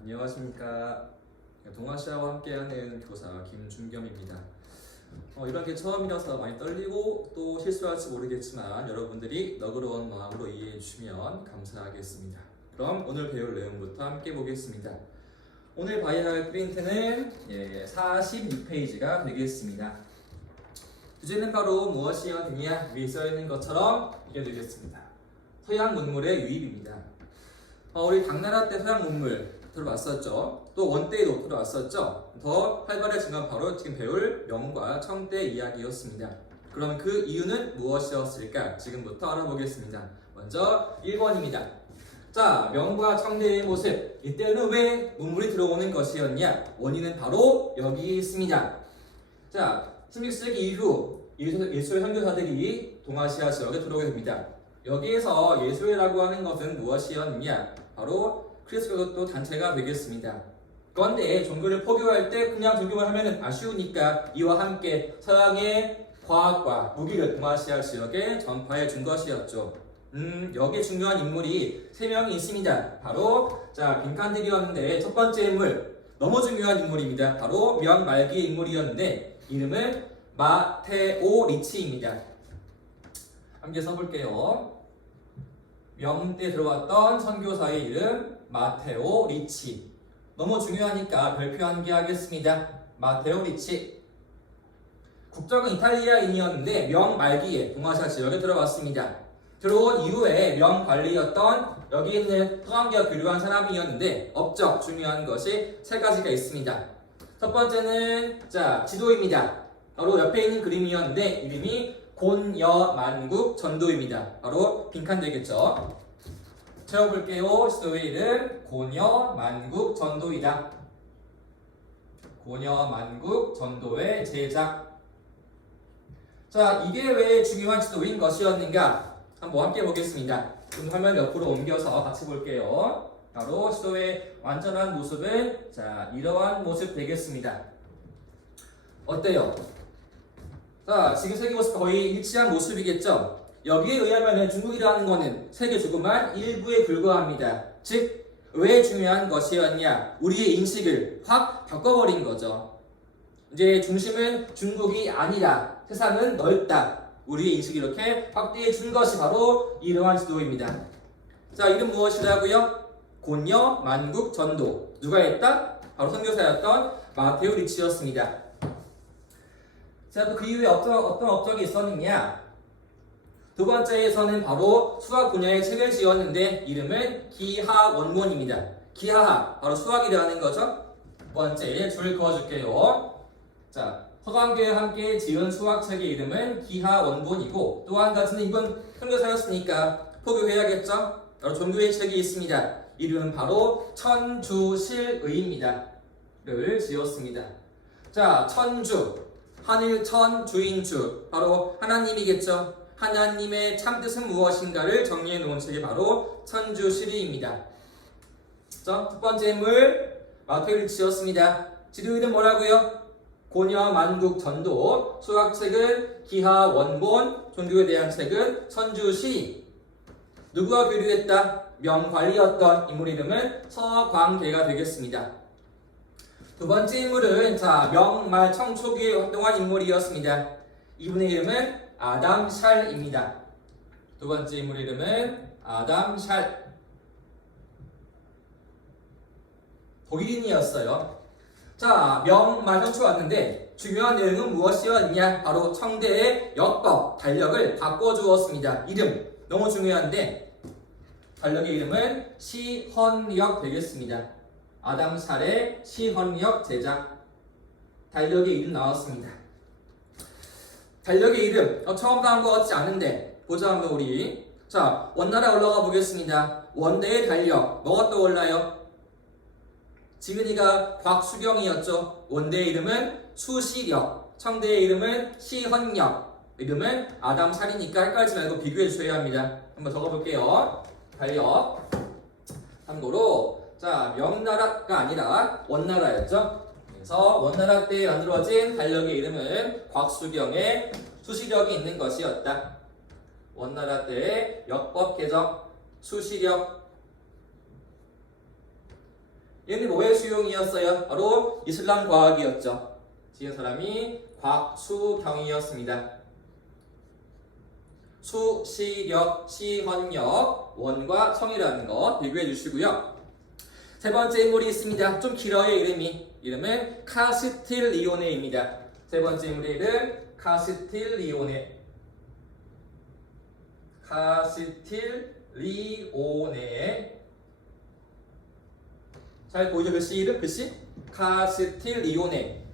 안녕하십니까. 동아시아와 함께하는 교사 김준겸입니다. 이런 게 처음이라서 많이 떨리고 또 실수할지 모르겠지만 여러분들이 너그러운 마음으로 이해해 주시면 감사하겠습니다. 그럼 오늘 배울 내용부터 함께 보겠습니다. 오늘 봐야 할 프린트는 46페이지가 되겠습니다. 주제는 바로 무엇이어야 되냐 위에 써있는 것처럼 읽어드리겠습니다. 서양 문물의 유입입니다. 우리 당나라 때 서양 문물 들어왔었죠. 또 원때에도 들어왔었죠. 더 활발해진 건 바로 지금 배울 명과 청때 이야기였습니다. 그럼 그 이유는 무엇이었을까? 지금부터 알아보겠습니다. 먼저 1번입니다. 자, 명과 청대의 모습. 이때는 왜 문물이 들어오는 것이었냐? 원인은 바로 여기 있습니다. 자, 16세기 이후 예술 선교사들이 동아시아 지역에 들어오게 됩니다. 여기에서 예수회라고 하는 것은 무엇이었느냐? 바로 그리스도 단체가 되겠습니다. 그런데 종교를 포교할 때 그냥 종교만 하면 아쉬우니까 이와 함께 서양의 과학과 무기를 동아시아 지역에 전파해 준 것이었죠. 여기에 중요한 인물이 3명이 있습니다. 바로 빈칸들이었는데 첫 번째 인물, 너무 중요한 인물입니다. 바로 명 말기의 인물이었는데 이름은 마테오 리치입니다. 함께 써볼게요. 명 때 들어왔던 선교사의 이름 마테오 리치. 너무 중요하니까 별표 한 개 하겠습니다. 마테오 리치. 국적은 이탈리아인이었는데 명 말기에 동아시아 지역에 들어왔습니다. 들어온 이후에 명 관리였던 여기 있는 토강계와 교류한 사람이었는데 업적 중요한 것이 3가지가 있습니다. 첫 번째는 지도입니다. 바로 옆에 있는 그림이었는데 이름이 곤여만국 전도입니다. 바로 빈칸 되겠죠. 채워볼게요. 지도의 이름 곤여만국 전도이다. 곤여만국 전도의 제작. 자, 이게 왜 중요한 지도인 것이었는가? 한번 함께 보겠습니다. 그럼 화면 옆으로 옮겨서 같이 볼게요. 바로 지도의 완전한 모습은 이러한 모습 되겠습니다. 어때요? 자, 지금 세계 모습과 거의 일치한 모습이겠죠? 여기에 의하면 중국이라는 것은 세계 조그만 일부에 불과합니다. 즉, 왜 중요한 것이었냐? 우리의 인식을 확 바꿔버린 거죠. 이제 중심은 중국이 아니라 세상은 넓다. 우리의 인식이 이렇게 확대해 준 것이 바로 이러한 지도입니다. 자, 이름 무엇이라고요? 곤여 만국 전도. 누가 했다? 바로 선교사였던 마테오 리치였습니다. 자, 또 그 이후에 어떤 업적이 있었느냐? 두 번째에서는 바로 수학 분야의 책을 지었는데 이름은 기하원본입니다. 기하하, 바로 수학이라는 거죠. 두 번째 줄 그어줄게요. 자, 서강교회와 함께 지은 수학책의 이름은 기하원본이고 또 한 가지는 이번 선교사였으니까 포교해야겠죠? 바로 종교의 책이 있습니다. 이름은 바로 천주실의입니다. 를 지었습니다. 자, 천주. 하늘 천 주인 주, 바로 하나님이겠죠. 하나님의 참뜻은 무엇인가를 정리해 놓은 책이 바로 천주실의입니다. 첫 번째 인물 마테오 리치였습니다. 지도 이름 뭐라고요? 곤여만국 전도. 수학책은 기하원본. 종교에 대한 책은 천주실의. 누구와 교류했다? 명관리였던 인물 이름은 서광계가 되겠습니다. 두 번째 인물은 명말 청초기에 활동한 인물이었습니다. 이분의 이름은 아담 샬입니다. 두 번째 인물 이름은 아담 샬. 독일인이었어요. 자, 명말 청초 왔는데 중요한 내용은 무엇이었냐? 바로 청대의 역법, 달력을 바꿔주었습니다. 이름 너무 중요한데 달력의 이름은 시헌역 되겠습니다. 아담 샬의 시헌역 제작. 달력의 이름 나왔습니다. 달력의 이름 처음 나온 것 같지 않은데 보자 한번 우리. 자, 원나라 올라가 보겠습니다. 원대의 달력 뭐가 떠올라요? 지은이가 곽수경이었죠. 원대의 이름은 수시력, 청대의 이름은 시헌역, 이름은 아담 샬이니까 헷갈리지 말고 비교해 주셔야 합니다. 한번 적어볼게요. 달력. 참고로 명나라가 아니라 원나라였죠. 그래서 원나라 때 만들어진 달력의 이름은 곽수경의 수시력이 있는 것이었다. 원나라 때의 역법 개정, 수시력. 얘는 뭐의 수용이었어요? 바로 이슬람 과학이었죠. 지은 사람이 곽수경이었습니다. 수, 시력, 시헌력, 원과 청이라는 거 비교해 주시고요. 세 번째 인물이 있습니다. 좀 길어요, 이름이. 이름은 카스틸리오네입니다. 세 번째 인물의 이름 카스틸리오네. 카스틸리오네. 잘 보이죠? 글씨 이름? 글씨? 카스틸리오네.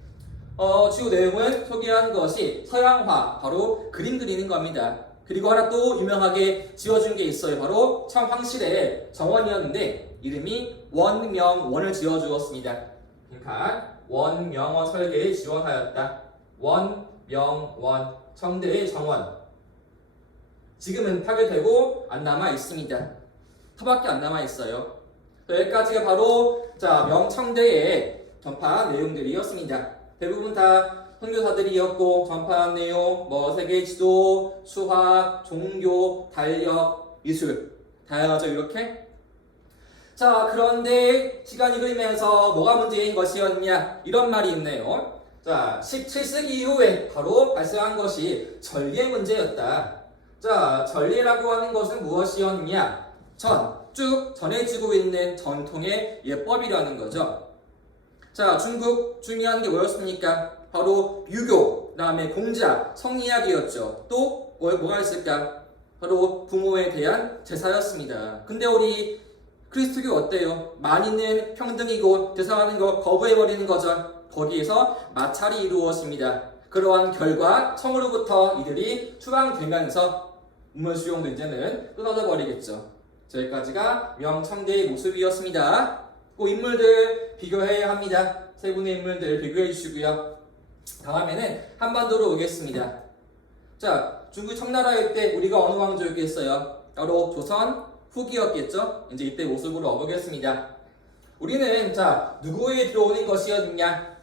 주요 내용은 소개한 것이 서양화, 바로 그림 그리는 겁니다. 그리고 하나 또 유명하게 지어준 게 있어요. 바로 청황실의 정원이었는데 이름이 원명원을 지어주었습니다. 그러니까 원명원 설계에 지원하였다. 원명원, 청대의 정원. 지금은 파괴되고 안 남아 있습니다. 터밖에 안 남아 있어요. 여기까지가 바로 명청대의 전파한 내용들이었습니다. 대부분 다 선교사들이었고 전파한 내용 세계 지도, 수학, 종교, 달력, 미술 다양하죠. 이렇게. 자, 그런데 시간이 흐르면서 뭐가 문제인 것이었냐 이런 말이 있네요. 자, 17세기 이후에 바로 발생한 것이 전리의 문제였다. 자, 전리라고 하는 것은 무엇이었냐? 쭉 전해지고 있는 전통의 예법이라는 거죠. 자, 중국 중요한 게 뭐였습니까? 바로 유교, 그 다음에 공자, 성리학이었죠. 또 뭐가 있을까? 바로 부모에 대한 제사였습니다. 근데 우리 그리스도교 어때요? 만인은 평등이고 제사하는 거 거부해버리는 거죠. 거기에서 마찰이 이루어집니다. 그러한 결과 청으로부터 이들이 추방되면서 우물수용 문제는 끊어져 버리겠죠. 저기까지가 명청대의 모습이었습니다. 그 인물들 비교해야 합니다. 세 분의 인물들 비교해 주시고요. 다음에는 한반도로 오겠습니다. 자, 중국 청나라일 때 우리가 어느 왕조였겠어요? 바로 조선 후기였겠죠? 이제 이때 모습으로 와보겠습니다. 우리는 누구에 들어오는 것이었냐?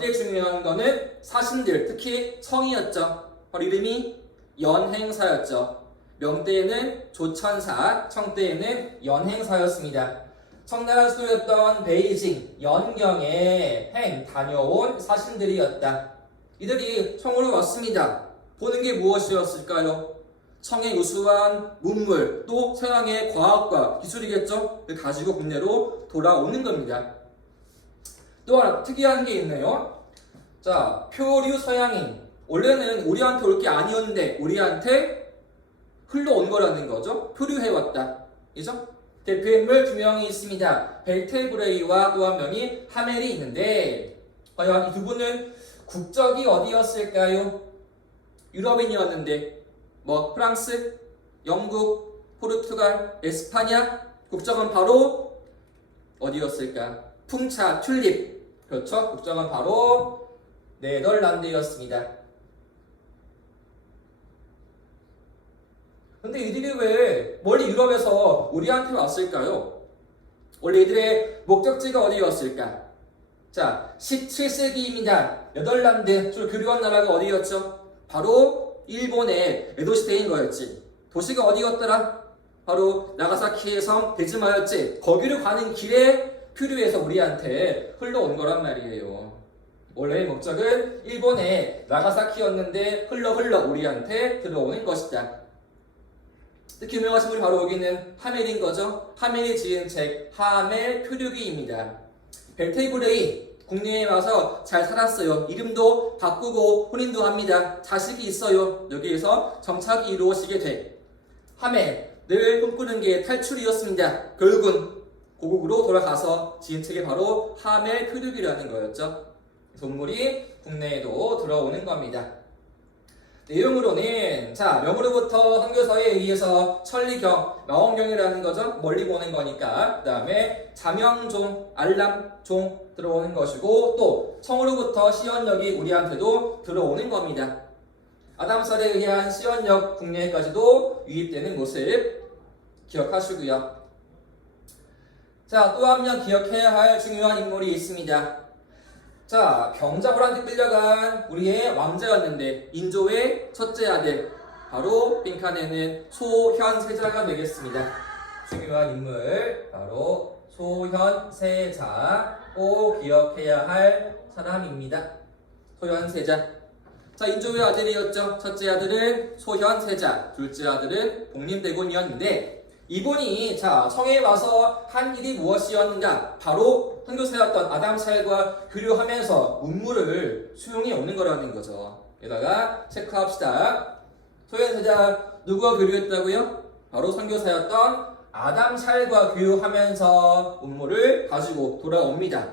제일 중요한 거는 사신들, 특히 청이었죠. 바로 이름이 연행사였죠. 명때에는 조천사, 청때에는 연행사였습니다. 청나라 수도였던 베이징, 연경에 다녀온 사신들이었다. 이들이 청으로 왔습니다. 보는 게 무엇이었을까요? 청의 우수한 문물, 또 서양의 과학과 기술이겠죠? 가지고 국내로 돌아오는 겁니다. 또 하나 특이한 게 있네요. 자, 표류 서양인. 원래는 우리한테 올 게 아니었는데 우리한테 흘러온 거라는 거죠. 표류해왔다. 이죠? 대표 인물 두 명이 있습니다. 벨테브레이와 또 한 명이 하멜이 있는데 과연 이 두 분은 국적이 어디였을까요? 유럽인이었는데 프랑스, 영국, 포르투갈, 에스파냐 국적은 바로 어디였을까? 풍차, 튤립. 그렇죠? 국적은 바로 네덜란드였습니다. 근데 이들이 왜 멀리 유럽에서 우리한테 왔을까요? 원래 이들의 목적지가 어디였을까? 자, 17세기입니다. 네덜란드, 주로 교류한 나라가 어디였죠? 바로 일본의 에도 시대인 거였지. 도시가 어디였더라? 바로 나가사키의 섬 데즈마였지. 거기로 가는 길에 표류해서 우리한테 흘러온 거란 말이에요. 원래의 목적은 일본의 나가사키였는데 흘러 우리한테 들어오는 것이다. 특히 유명하신 분이 바로 여기는 하멜인 거죠. 하멜이 지은 책 하멜 표류기입니다. 벨테브레이 국내에 와서 잘 살았어요. 이름도 바꾸고 혼인도 합니다. 자식이 있어요. 여기에서 정착이 이루어지게 돼. 하멜 늘 꿈꾸는 게 탈출이었습니다. 결국은 고국으로 돌아가서 지은 책이 바로 하멜 표류기라는 거였죠. 동물이 국내에도 들어오는 겁니다. 내용으로는 명으로부터 선교서에 의해서 천리경, 망원경이라는 거죠. 멀리 보는 거니까. 그 다음에 자명종, 알람종 들어오는 것이고 또 청으로부터 시언력이 우리한테도 들어오는 겁니다. 아담설에 의한 시언력 국내까지도 유입되는 모습 기억하시고요. 또 한 명 기억해야 할 중요한 인물이 있습니다. 병자호란테 끌려간 우리의 왕자였는데 인조의 첫째 아들 바로 빈칸에는 소현세자가 되겠습니다. 중요한 인물 바로 소현세자 꼭 기억해야 할 사람입니다. 소현세자. 자, 인조의 아들이었죠. 첫째 아들은 소현세자, 둘째 아들은 복림대군이었는데 이분이 자 청에 와서 한 일이 무엇이었는가? 바로 선교사였던 아담살과 교류하면서 문물을 수용해 오는 거라는 거죠. 여기다가 체크합시다. 소현세자 누구와 교류했다고요? 바로 선교사였던 아담살과 교류하면서 문물을 가지고 돌아옵니다.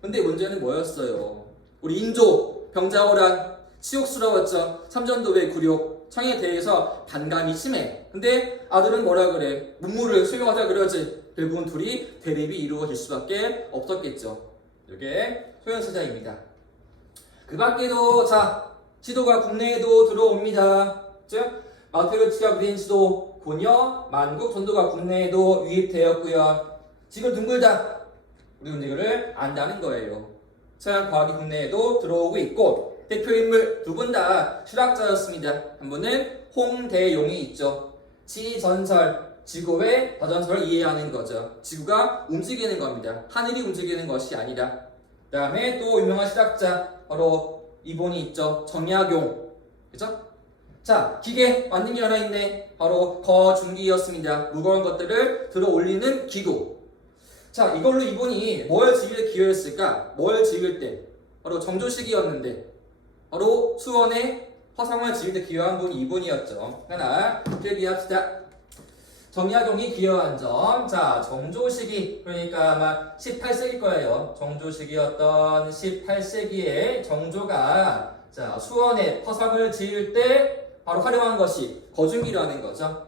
근데 문제는 뭐였어요? 우리 인조 병자호란 치욕스러웠죠. 삼전도의 굴욕 청에 대해서 반감이 심해. 근데 아들은 뭐라 그래? 문물을 수용하자 그러지. 결국은 둘이 대립이 이루어질 수밖에 없었겠죠. 이게 소현세자입니다. 그 밖에도 자 지도가 국내에도 들어옵니다. 즉 마테르치가 그린 지도 고려 만국 전도가 국내에도 유입되었고요. 지금 둥글다. 우리는 이거를 안다는 거예요. 자 과학이 국내에도 들어오고 있고 대표 인물 두 분 다 실학자였습니다. 한 분은 홍대용이 있죠. 지전설, 지구의 자전설을 이해하는 거죠. 지구가 움직이는 겁니다. 하늘이 움직이는 것이 아니라. 그 다음에 또 유명한 실학자 바로 이분이 있죠. 정약용. 그죠? 자, 기계 만든 게 하나 있네. 바로 거중기였습니다. 무거운 것들을 들어 올리는 기구. 자, 이걸로 이분이 뭘 지을 기여했을까? 뭘 지을 때? 바로 정조식이었는데 바로 수원에 화성을 지을 때 기여한 분이 이분이었죠. 하나 필기합시다. 정약용이 기여한 점. 자, 정조식이 그러니까 아마 18세기일 거예요. 정조식이었던 18세기에 정조가 자 수원에 화성을 지을 때 바로 활용한 것이 거중기라는 거죠.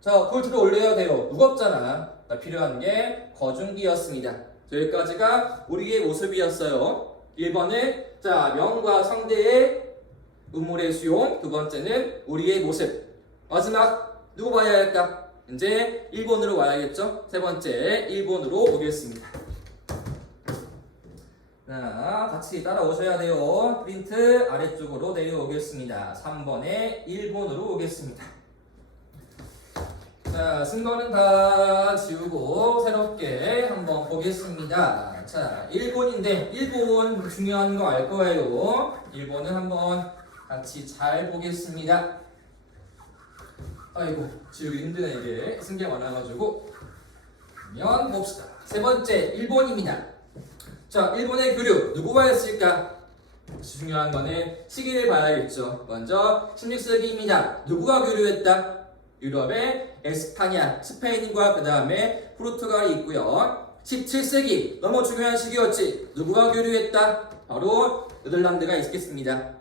자, 돌 들어 올려야 돼요. 무겁잖아. 필요한 게 거중기였습니다. 여기까지가 우리의 모습이었어요. 1번은 자 명과 성대의 문물의 수용, 두 번째는 우리의 모습. 마지막 누구 봐야 할까? 이제 일본으로 와야겠죠? 세 번째 일본으로 오겠습니다. 자, 같이 따라오셔야 돼요. 프린트 아래쪽으로 내려오겠습니다. 3번에 일본으로 오겠습니다. 자, 쓴 거는 다 지우고 새롭게 한번 보겠습니다. 자, 일본인데 일본 중요한 거 알 거예요. 일본은 한번 같이 잘 보겠습니다. 아이고, 지우기 힘드네 이게. 쓴 게 많아가지고. 그러면 봅시다. 세 번째, 일본입니다. 자, 일본의 교류 누구와 했을까? 중요한 거는 시기를 봐야겠죠. 먼저 16세기입니다. 누구와 교류했다? 유럽의 에스파냐, 스페인과 그 다음에 포르투갈이 있고요. 17세기 너무 중요한 시기였지. 누구와 교류했다? 바로 네덜란드가 있겠습니다.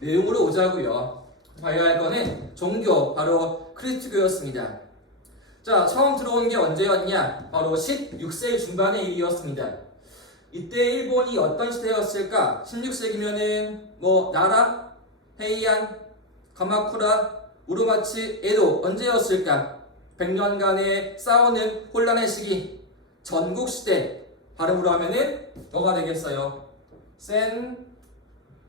내용으로 오자고요. 봐야 할 거는 종교, 바로 크리스트교였습니다. 자, 처음 들어온 게 언제였냐? 바로 16세기 중반의 일이었습니다. 이때 일본이 어떤 시대였을까? 16세기면은 나라, 헤이안, 가마쿠라, 우루마치, 에도 언제였을까? 100년간의 싸우는 혼란의 시기, 전국시대. 발음으로 하면은 뭐가 되겠어요?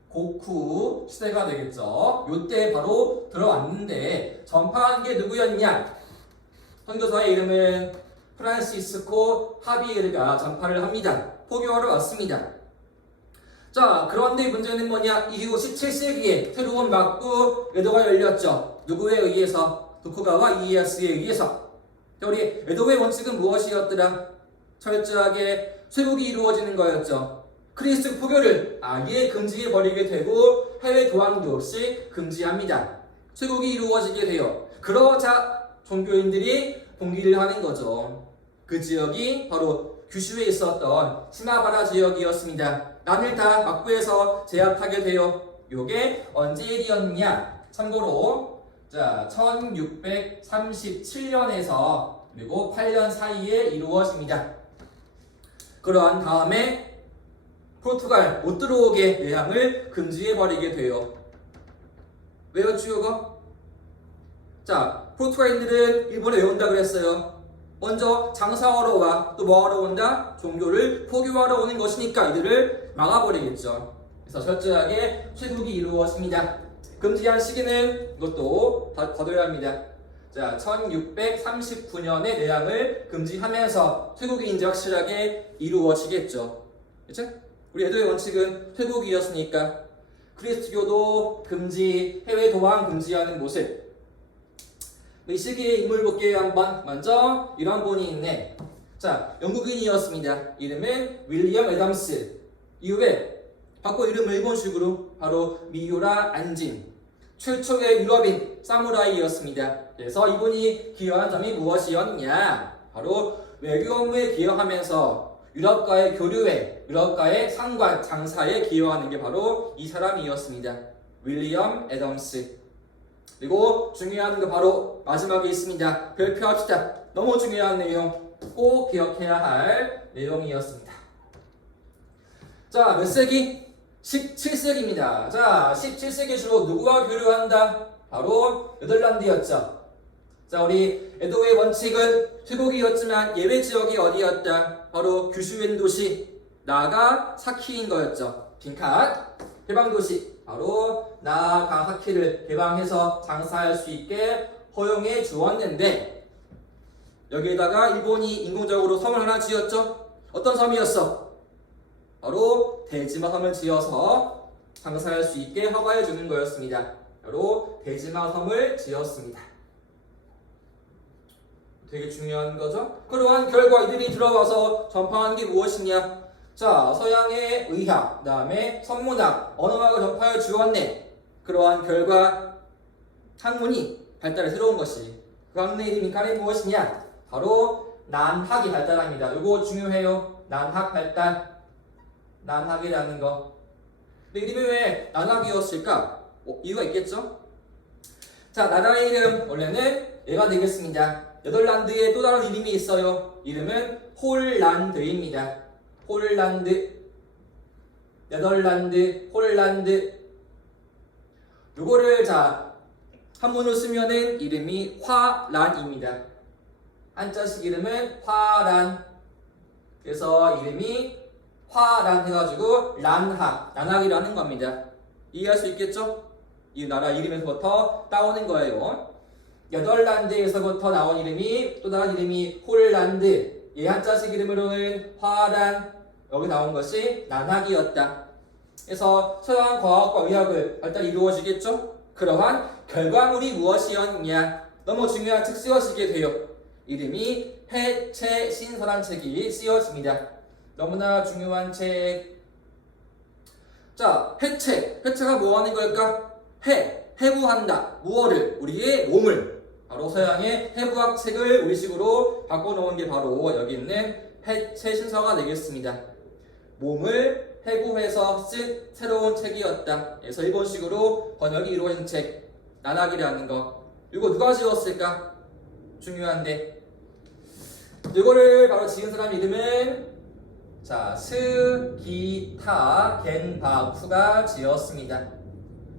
고쿠 시대가 되겠죠. 요때 바로 들어왔는데 전파한 게 누구였냐? 선교사의 이름은 프란시스코 하비에르가 전파를 합니다. 포교하러 왔습니다. 자, 그런데 문제는 뭐냐? 이후 17세기에 새로운 막부 에도가 열렸죠. 누구에 의해서? 도쿠가와 이에야스에 의해서. 우리 에도의 원칙은 무엇이었더라? 철저하게 쇄국이 이루어지는 거였죠. 크리스트 포교를 아예 금지해 버리게 되고 해외 도항도 없이 금지합니다. 쇄국이 이루어지게 돼요. 그러자 종교인들이 봉기를 하는 거죠. 그 지역이 바로 규슈에 있었던 시마바라 지역이었습니다. 난을 다 막부해서 제압하게 돼요. 요게 언제 일이었냐? 참고로 자 1637년에서 그리고 8년 사이에 이루어집니다. 그러한 다음에 포르투갈 못 들어오게 내항을 금지해버리게 돼요. 왜요, 주요가? 자, 포르투갈인들은 일본에 왜 온다 그랬어요? 먼저 장사하러 와, 또 뭐하러 온다? 종교를 포교하러 오는 것이니까 이들을 막아버리겠죠. 그래서 철저하게 쇄국이 이루어집니다. 금지한 시기는 이것도 봐둬야 합니다. 자, 1639년의 내양을 금지하면서 퇴국이 이제 확실하게 이루어지겠죠. 그렇죠? 우리 에도의 원칙은 퇴국이었으니까 그리스도교도 금지, 해외 도항 금지하는 모습. 이 시기의 인물 볼게요. 한번 먼저 이런 분이 있네. 자, 영국인이었습니다. 이름은 윌리엄 애덤스. 이후에 바꿔 이름을 일본식으로 바로 미우라 안진. 최초의 유럽인 사무라이였습니다. 그래서 이분이 기여한 점이 무엇이었냐? 바로 외교 업무에 기여하면서 유럽과의 교류에, 유럽과의 상관, 장사에 기여하는 게 바로 이 사람이었습니다. 윌리엄 애덤스. 그리고 중요한 거 바로 마지막에 있습니다. 별표합시다. 너무 중요한 내용, 꼭 기억해야 할 내용이었습니다. 자, 몇 세기? 17세기입니다. 자, 17세기 주로 누구와 교류한다? 바로 네덜란드였죠. 자, 우리 에도의 원칙은 퇴국이었지만 예외 지역이 어디였다? 바로 규슈엔 도시 나가사키인 거였죠. 빈칸 해방 도시 바로 나가사키를 개방해서 장사할 수 있게 허용해 주었는데 여기에다가 일본이 인공적으로 섬을 하나 지었죠. 어떤 섬이었어? 바로 대지마 섬을 지어서 장사할 수 있게 허가해 주는 거였습니다. 바로 대지마 섬을 지었습니다. 되게 중요한 거죠. 그러한 결과 이들이 들어와서 전파한 게 무엇이냐? 자, 서양의 의학, 그 다음에 선문학, 언어학을 전파해 주었네. 그러한 결과 학문이 발달해 새로운 것이 그 학문의 이름이 가리 무엇이냐? 바로 난학이 발달합니다. 이거 중요해요. 난학 발달. 난학이라는 거. 근데 이름이 왜 난학이었을까? 이유가 있겠죠? 자, 나라의 이름 원래는 얘가 되겠습니다. 네덜란드에 또 다른 이름이 있어요. 이름은 홀란드입니다. 홀란드, 네덜란드, 홀란드. 요거를 자 한문으로 쓰면은 이름이 화란입니다. 한자식 이름은 화란. 그래서 이름이 화란 해가지고 란학, 난학이라는 겁니다. 이해할 수 있겠죠? 이 나라 이름에서부터 따오는 거예요. 네덜란드에서부터 나온 이름이 또 다른 이름이 홀란드. 이 한자식 이름으로는 화란. 여기 나온 것이 난학이었다. 그래서 서양 과학과 의학을 발달이 이루어지겠죠? 그러한 결과물이 무엇이었냐? 너무 중요한 책 쓰여지게 돼요. 이름이 해체신설한 책이 쓰여집니다. 너무나 중요한 책. 자, 해체가 뭐 하는 걸까? 해부한다. 무엇을? 우리의 몸을. 바로 서양의 해부학 책을 우리식으로 바꿔놓은 게 바로 여기 있는 해체신서가 되겠습니다. 몸을 해부해서 쓴 새로운 책이었다. 그래서 일본식으로 번역이 이루어진 책, 난학이라는 거. 이거 누가 지었을까? 중요한데. 이거를 바로 지은 사람 이름은 자, 스기타 겐바쿠가 지었습니다.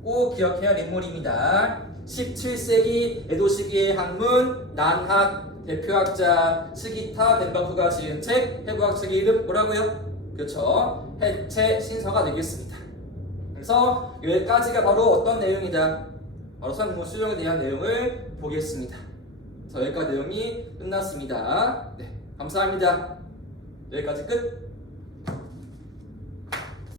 꼭 기억해야 할 인물입니다. 17세기 에도 시기의 학문, 난학, 대표학자 스기타 겐바쿠가 지은 책, 해부학 책의 이름 뭐라고요? 그렇죠. 해체 신서가 되겠습니다. 그래서 여기까지가 바로 어떤 내용이다? 바로 성문 수용에 대한 내용을 보겠습니다. 여기까지 내용이 끝났습니다. 네, 감사합니다. 여기까지 끝.